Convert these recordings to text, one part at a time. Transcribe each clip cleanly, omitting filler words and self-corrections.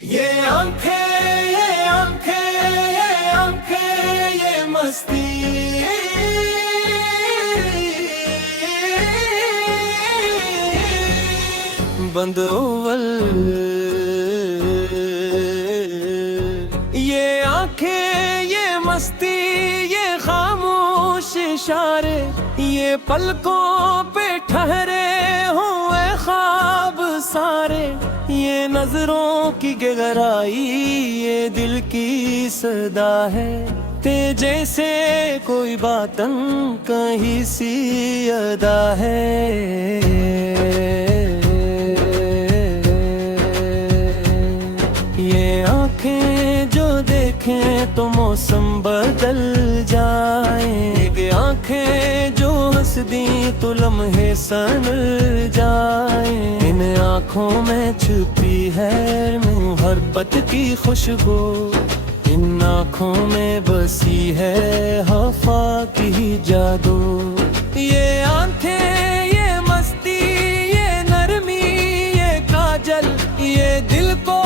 ये आंखें ये आंखें ये आंखें ये मस्ती बंद ओवल ये आंखें ये मस्ती ये खामोश इशारे ये पलकों पे ठहरे हुए ख्वाब सारे ये नजरों की गहराई ये दिल की सदा है तेजे से कोई बातन कहीं सी अदा है। ये आंखें जो देखें तो मौसम बदल जाए, ये आंखें जो हंस दी तो लम्हे संभल जाए। इन आंखों में छुपी है मोहब्बत की खुशबू, इन आंखों में बसी है हवा की जादू। ये आंखें ये मस्ती ये नरमी ये काजल ये दिल को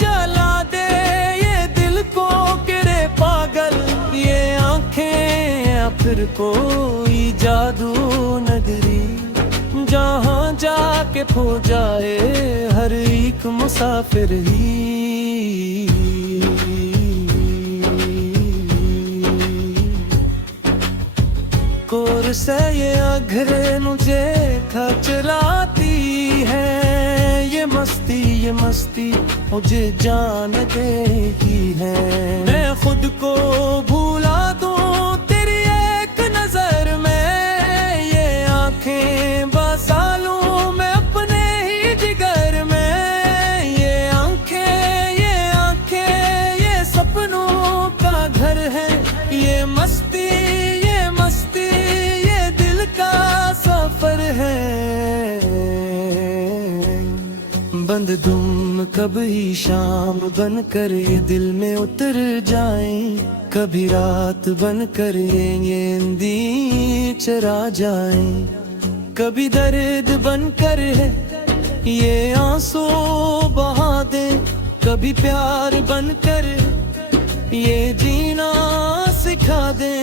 जला दे ये दिल को करे पागल। ये आंखें आखिर कोई जादू नगरी जहाँ जाके खो जाए हर एक मुसाफिर ही। कोर से ये अघरे मुझे खचलाती है, ये मस्ती मुझे जान देती है। मैं खुद को भूला दूं तेरी एक नजर में, ये आंखें बसा लूं मैं अपने ही जिगर में। ये आंखें ये सपनों का घर है, ये मस्ती ये दिल का सफर है। बंद धुम कभी शाम बन कर ये दिल में उतर जाए, कभी रात बन कर ये नींद चरा जाए। कभी दर्द बन कर है ये आंसू बहा दे, कभी प्यार बन कर ये जीना सिखा दे।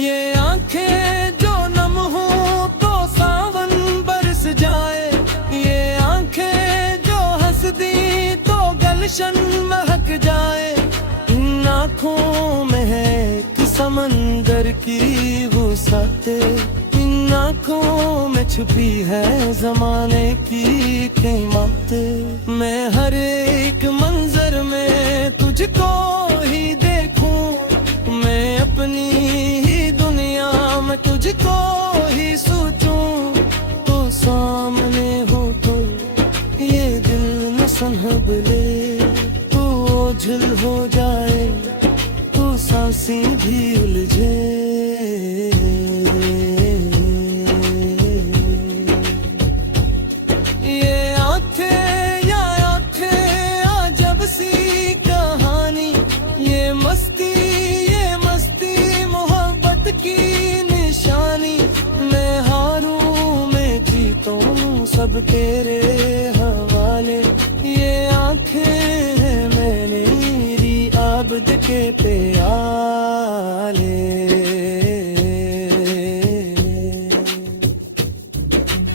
ये आंखें जो नम हो तो सावन बरस जाए, ये आंखें जो हंस दी तो गलशन महक जाए। इन आंखों में है कि समंदर की वुसअत, इन आंखों में छुपी है जमाने की कीमत। मैं हर एक मंजर में तुझको ही देखूं, मैं अपनी ही दुनिया में तुझको ही सोचूं। तो सामने हो तो ये दिल न संभल ले, तो ओझल हो जाए तो सांसें भी उलझे। ये आंखें अजब सी कहानी, ये मस्ती मोहब्बत की निशानी। मैं हारूं मैं जीतूं सब तेरे हवाले, ये आंखें हैं मेरी आबद के प्याले।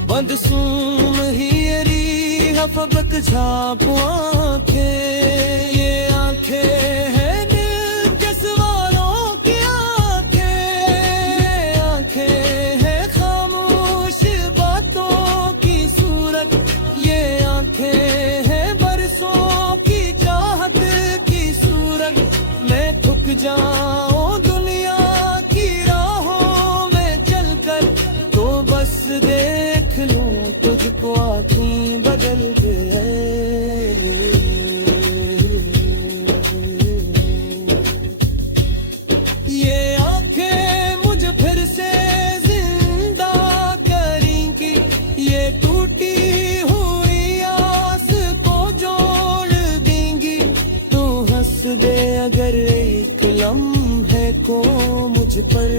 बंद सूम ही री हफबक झाप आंखें, ये आंखें हैं दिल के सवालों की आंखें। ये आंखें हैं खामोश बातों की सूरत, ये आंखें हैं बरसों की चाहत की सूरत। मैं थक जाऊं दुनिया की राहों में चलकर, तो बस देख लूं तुझको आँखें बदल के। ये आंखें मुझे फिर से जिंदा करेंगी, ये टूटी हुई आस को जोड़ देंगी। तू हंस दे अगर एक लम्हे को मुझ पर,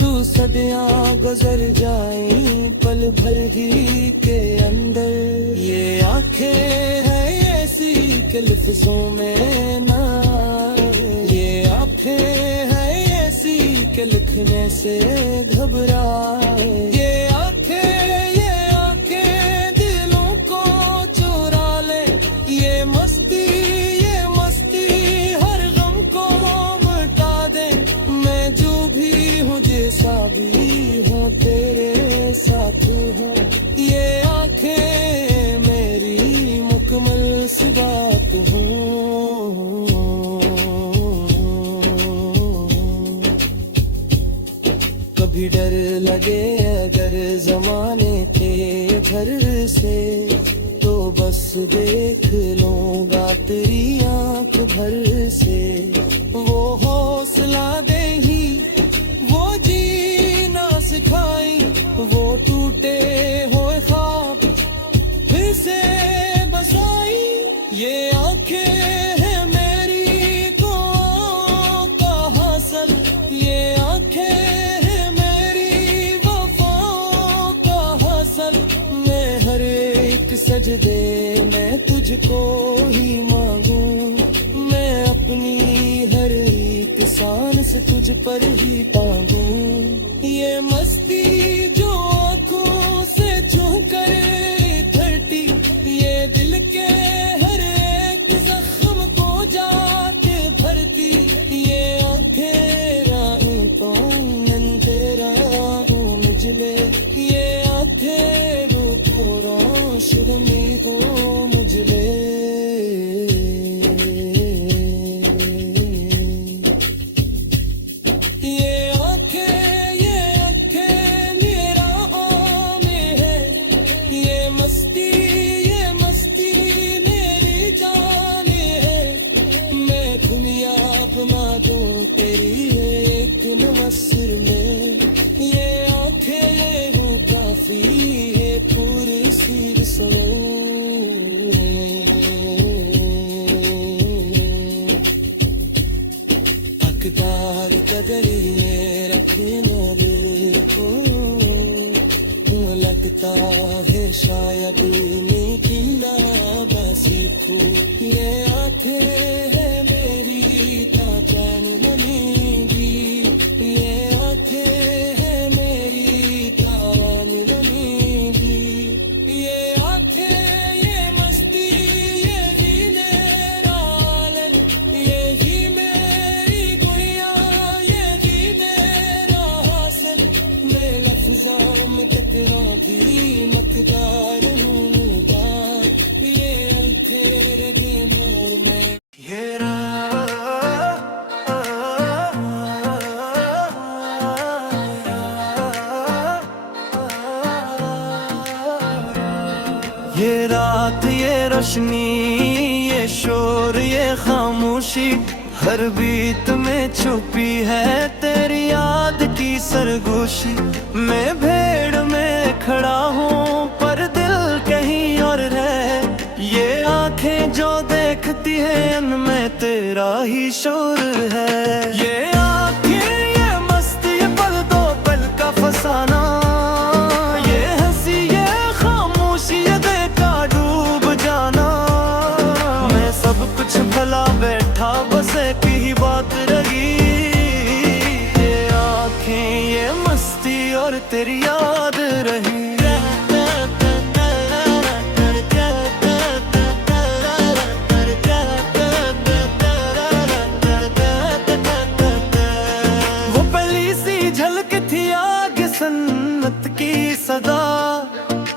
तू सदियां गुजर जाएं पल भर ही के अंदर। ये आंखें हैं ऐसी कि लफ्जों में ना आए, ये आंखें हैं ऐसी कि लिखने से घबराए। ये आंखें दिलों को चुरा ले, ये मस्ती हर गम को मिटा दे। मैं जो भी हूँ जैसा भी हूँ तेरे साथ हूँ। ये आंखें मेरी मुकम्मल सी बात हूँ। कभी डर लगे अगर जमाने के घर से, तो बस देख लूंगा तेरी आंख भर से। वो हौसला दे ही वो जीना सिखाई, वो टूटे हुए ख्वाब फिर से बसाई। ये आंखें हैं मेरी दुआओं का हासिल, ये आंखें हैं मेरी वफाओं का हासिल। मैं हर एक सजदे में तुझको ही मांगूं, मैं अपनी हर एक सांस से तुझ पर ही टांगूं। ये मस्ती जो आंखों से छू कर धरती, ये दिल के हर एक जख्म को जाके भरती। ये आंखें राहों को अंधेरा हूँ मुझले, ये आंखें रूप रोशनी हो मुझले। ये आंखें मेरा में है, ये मस्ती मेरी जाने है। मैं दुनिया बना दूं तेरी एक नमस्र में। ये आंखें ये हूँ काफी है पूरी सी सनम। हकदार कदर ये रखने देखो, लगता है शायद नीति ना सीखूं। ये आंखें है मेरी तापन नींदी, ये आंखें है मेरी तापन नींदी। ये आंखें ये मस्ती ये जीने रालन, ये ही मेरी गुड़िया ये जीने रासन। मैं लफ्ज़ों में कितना भी मकदार हूँ, ये आंखें रखे मुँह में। ये रात ये रोशनी ये शोर ये खामोशी, हर बीत में छुपी है तेरी याद की सरगोशी। मैं भेड़ में खड़ा हूँ पर दिल कहीं और है, ये आंखें जो देखती है उनमें तेरा ही शोर है। ये आंखें ये मस्ती ये पल दो पल का फसाना, ये हंसी ये खामोशी ये देखा डूब जाना। मैं सब कुछ भला बैठा बस एक ही बात रही, ये आंखें ये मस्ती और तेरी याद रही। वो पहली सी झलक थी आगे सन्नत की सदा,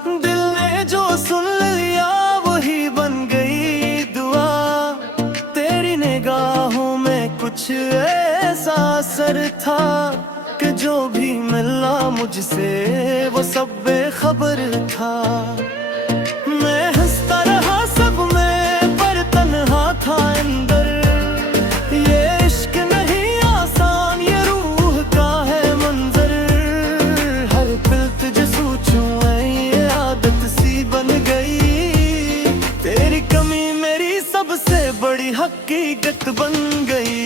दिल ने जो सुन लिया वही बन गई दुआ। तेरी निगाहों में कुछ ऐसा असर था कि जो भी मिला मुझसे वो सब बेखबर था। मैं हंसता रहा सब में पर तन्हा था अंदर, ये इश्क नहीं आसान ये रूह का है मंजर। हर पल तुझे सोचूं ये आदत सी बन गई, तेरी कमी मेरी सबसे बड़ी हकीकत बन गई।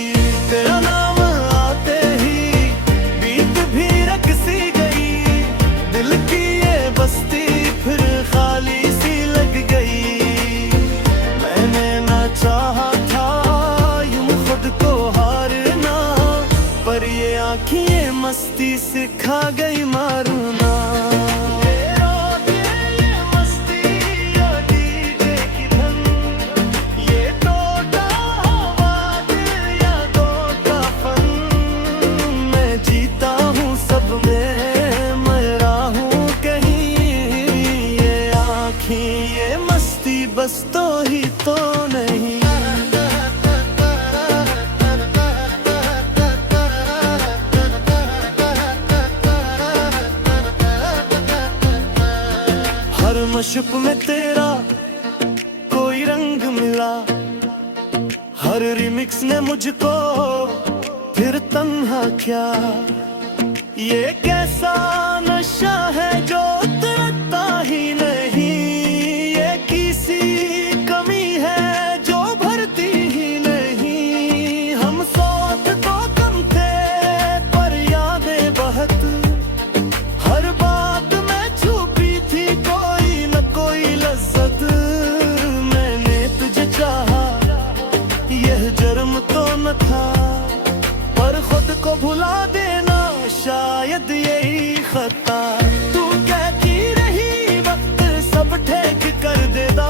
तेरा नाम आते ही बीत भी रकसी दिल की ये बस्ती फिर खाली सी लग गई। मैंने ना चाहा था यूं खुद को हारना, पर ये आँखें मस्ती सिखा गई मारना। ये मस्ती बस तो ही तो नहीं। हर मशक में तेरा कोई रंग मिला, हर रिमिक्स ने मुझको फिर तन्हा किया। ये कैसा नशा है जो उतरता ही नहीं, कमी है जो भरती ही नहीं। हम साथ तो कम थे पर यादें बहुत, हर बात में छुपी थी कोई न कोई लज्जत। मैंने तुझे चाहा यह जुर्म तो न था, पर खुद को भुला देना शायद यही खता। तू कहती रही वक्त सब ठीक कर देगा,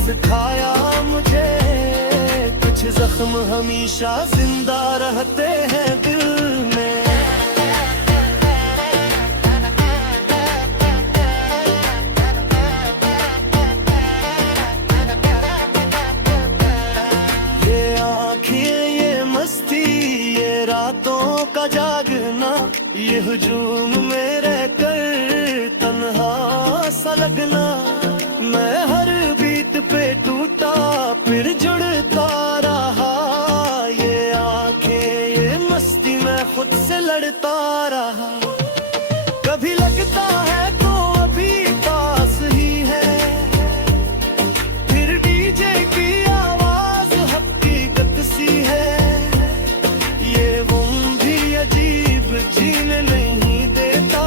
सिखाया मुझे कुछ जख्म हमेशा जिंदा रहते हैं दिल में। ये आँखें ये मस्ती ये रातों का जागना, ये हुजूम में रहकर तन्हा सा लगना। मैं हर बीट पे टूटा फिर जुड़ता रहा, ये आंखें ये मस्ती मैं खुद से लड़ता रहा। कभी लगता है तो अभी पास ही है, फिर डीजे की आवाज हकीकत सी है। ये वो भी अजीब जीने नहीं देता,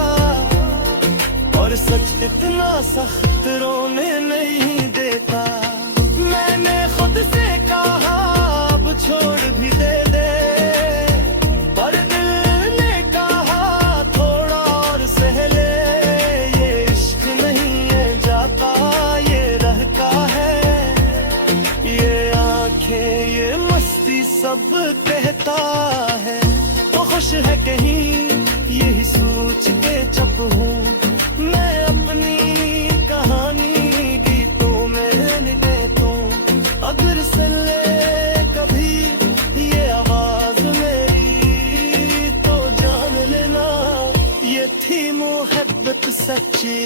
और सच इतना सख्त रोने नहीं देता। मैंने खुद से कहा अब छोड़ भी दे दे, पर दिल ने कहा थोड़ा और सह ले। ये इश्क नहीं है जाता ये रहता है, ये आंखें ये मस्ती सब कहता है। तो खुश है कहीं यही सोच के चुप हूँ मैं, अपनी कहानी गीतों में निभे दूं। अगर सुन ले कभी ये आवाज मेरी, तो जान लेना ये थी मोहब्बत सच्ची।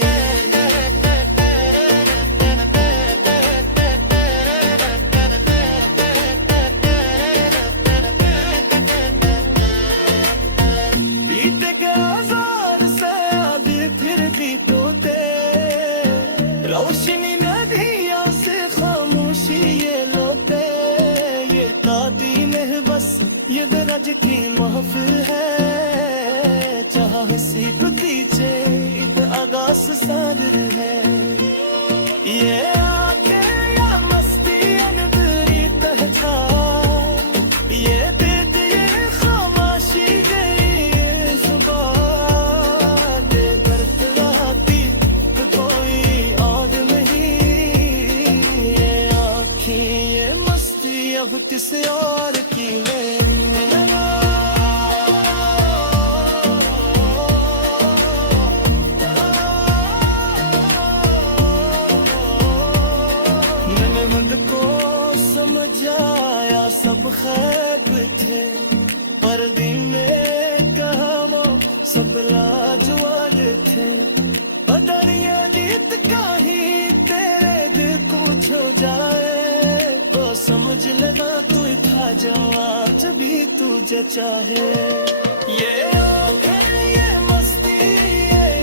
रोशनी नदियों से खामोशी ये लोटे, ये तादीन है बस ये दरज की महफिल है। चाह सी प्रतीचे इत आगास सादर है, ये आके या मस्ती अनबरी तहता। ये दे दिए खामोशी गई जुबान, दे बरत राती कोई अब किसी और की है। मैंने खुद को समझ आया सब खैब थे, पर दिल में कहा वो सब लाजवाब थे। दरिया जीत का ही तेरे दिल को छो जाए, तो समझ लेना तू था जवाब भी तुझे चाहे। ये आँखें ये मस्ती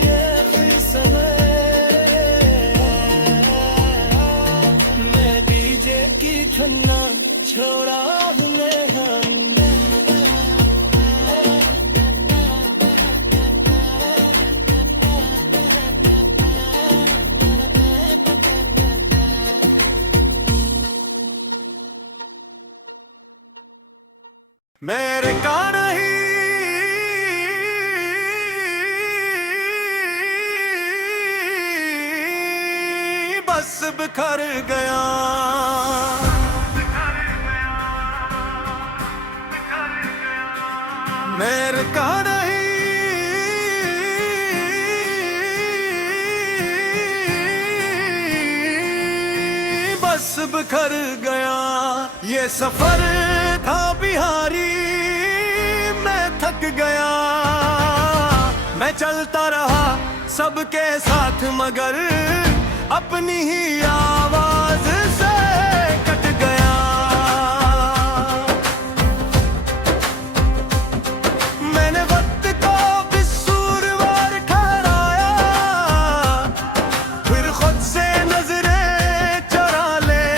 ये फिसल है, मैं डीजे की ठन्ना बिखर गया। मेरे का नहीं बस बिखर गया। ये सफर था बिहारी, मैं थक गया। मैं चलता रहा सबके साथ मगर अपनी ही आवाज से कट गया। मैंने वक्त को कसूरवार ठहराया, फिर खुद से नजरें चुरा ले।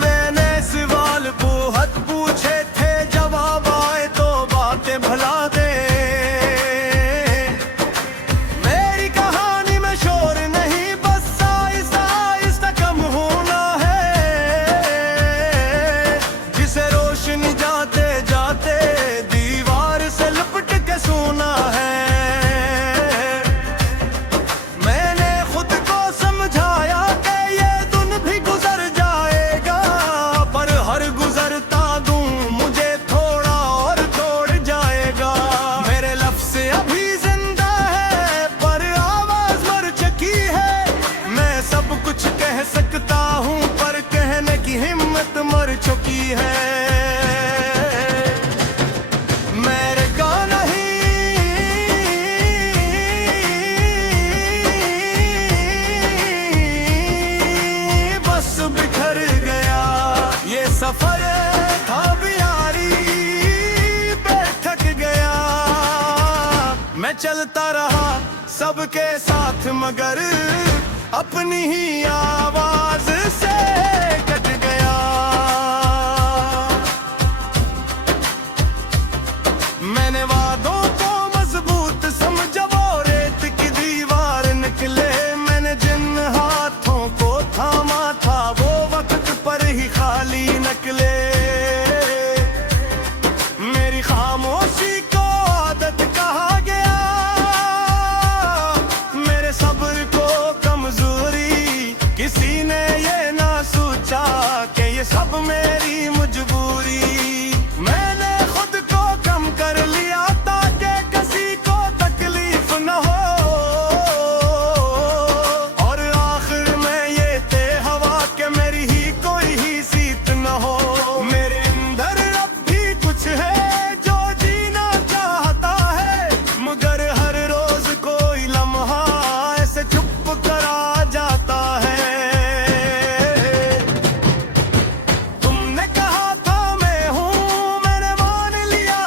मैंने सवाल बहुत पूछे थे, जवाब आए तो बातें भुला दे। मर चुकी है मेरे का नहीं बस बिखर गया। ये सफर था बिहारी, बैठक गया। मैं चलता रहा सबके साथ मगर अपनी ही आवाज से कट गया। मैंने वादों को मजबूत समझा, वो रेत की दीवार निकले। मैंने जिन हाथों को थामा था वो वक्त पर ही खाली निकले। मेरी खामोशी को आदत कहा गया, मेरे सब्र को कमजोरी। किसी ने ये ना सोचा कि ये सब मेरी मजबूरी। मैंने खुद को कम कर लिया ताकि किसी को तकलीफ न हो, और आखिर में ये तय हवा कि मेरी ही कोई ही सीत न हो। मेरे अंदर अब भी कुछ है जो जीना चाहता है, मगर हर रोज कोई लम्हा ऐसे चुप करा जाता है। तुमने कहा था मैं हूँ, मैंने मान लिया।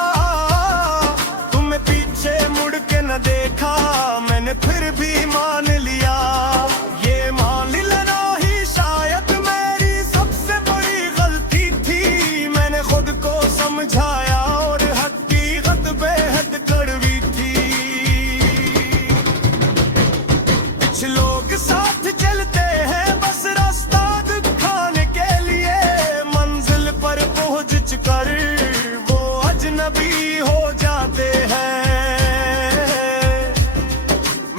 तुमने पीछे मुड़ के न देखा, मैंने फिर भी मान लिया। ये मान लेना ही शायद मेरी सबसे बड़ी गलती थी। मैंने खुद को समझाया और हकीकत बेहद कड़वी थी। कुछ लोग साथ चलते हैं बस रास्ता दिखाने के लिए, मंजिल पर पहुंच कर वो अजनबी हो जाते हैं।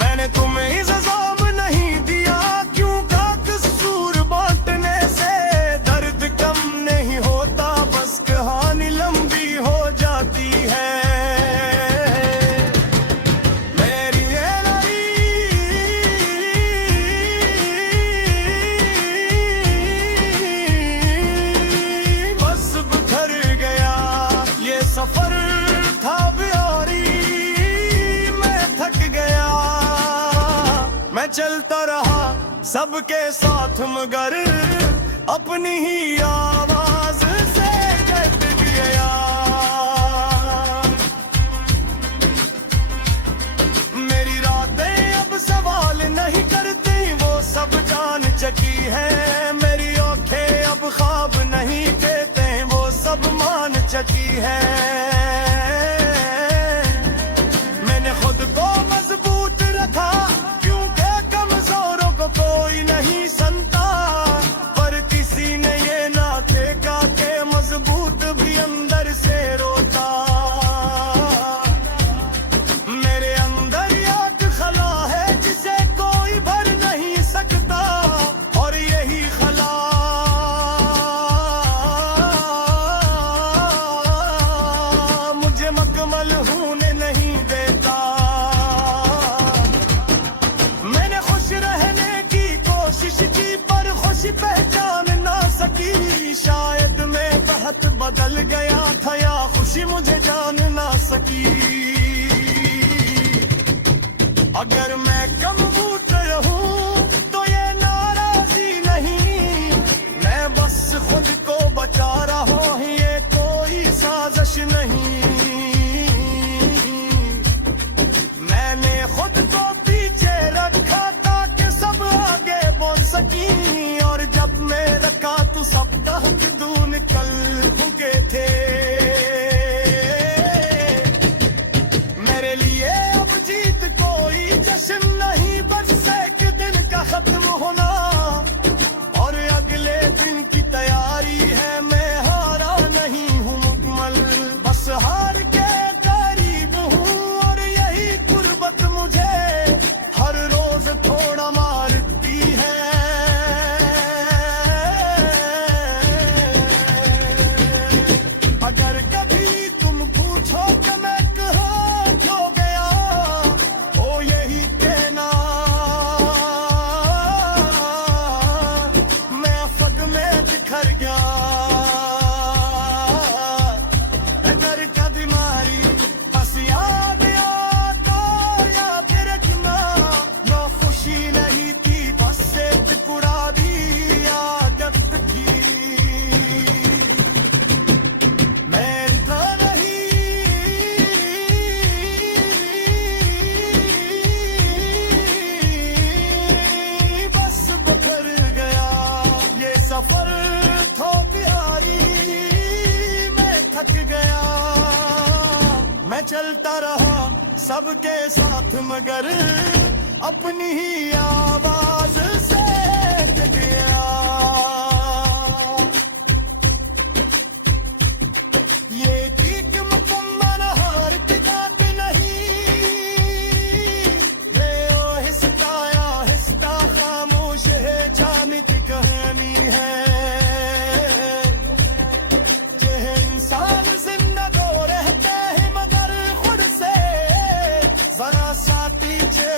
मैंने तुम्हें इल्जाम नहीं दिया, क्यों का कसूर बांटने से दर्द कम नहीं होता, बस कहानी लंबी हो जाती है। मेरी ये लड़ी बस बिखर गया। ये सफर था बिहारी, मैं थक गया। मैं चलता रहा सबके साथ मगर अपनी ही आवाज से कट गया। मेरी रातें अब सवाल नहीं करती, वो सब जान चकी है। मेरी आंखें अब ख्वाब नहीं कहते, वो सब मान चकी है। मैंने खुद को मजबूत रखा, क्योंकि कमजोरों को कोई नहीं सुनता। पर किसी ने ये ना देखा कि मजबूत भी अंदर से रोता। मेरे अंदर एक खला है जिसे कोई भर नहीं सकता। खुशी मुझे जान ना सकी। अगर मैं कम बूट रहूं तो ये नाराजी नहीं, मैं बस खुद को बचा रहा हूं, ये कोई साजिश नहीं। मैंने खुद को पीछे रखा ताकि सब आगे बोल सकी, और जब मैं रखा तो सब तहत दूर निकल भूखे थे। मेरे लिए अब जीत कोई जश्न नहीं, बस एक दिन का खत्म होना और अगले दिन की तैयारी है। मैं हारा नहीं हूँ मुकम्मल, बस हार के करीब हूँ, और यही गुर्बत मुझे हर रोज थोड़ा मारती है। अगर कभी तुम पूछो कि मैं कहाँ क्यों गया, ओ यही कहना मैं फग में बिखर गया। अगर कभी मारी बस याद आता याद रखना, ना खुशी नहीं थी बस से टुकड़ा भी आदत की। मैं था नहीं बस बिखर गया। ये सफर थो प्यारी, मैं थक गया। मैं चलता रहा सबके साथ मगर अपनी ही आवाज से डर गया। ये ठीक मुकम्मल हार की बात नहीं, वे ओ हिस्सा हिस्सा खामोश है, जामित कहानी है। ये इंसान जिंदा रहते हैं मगर खुद से जरा सा पीछे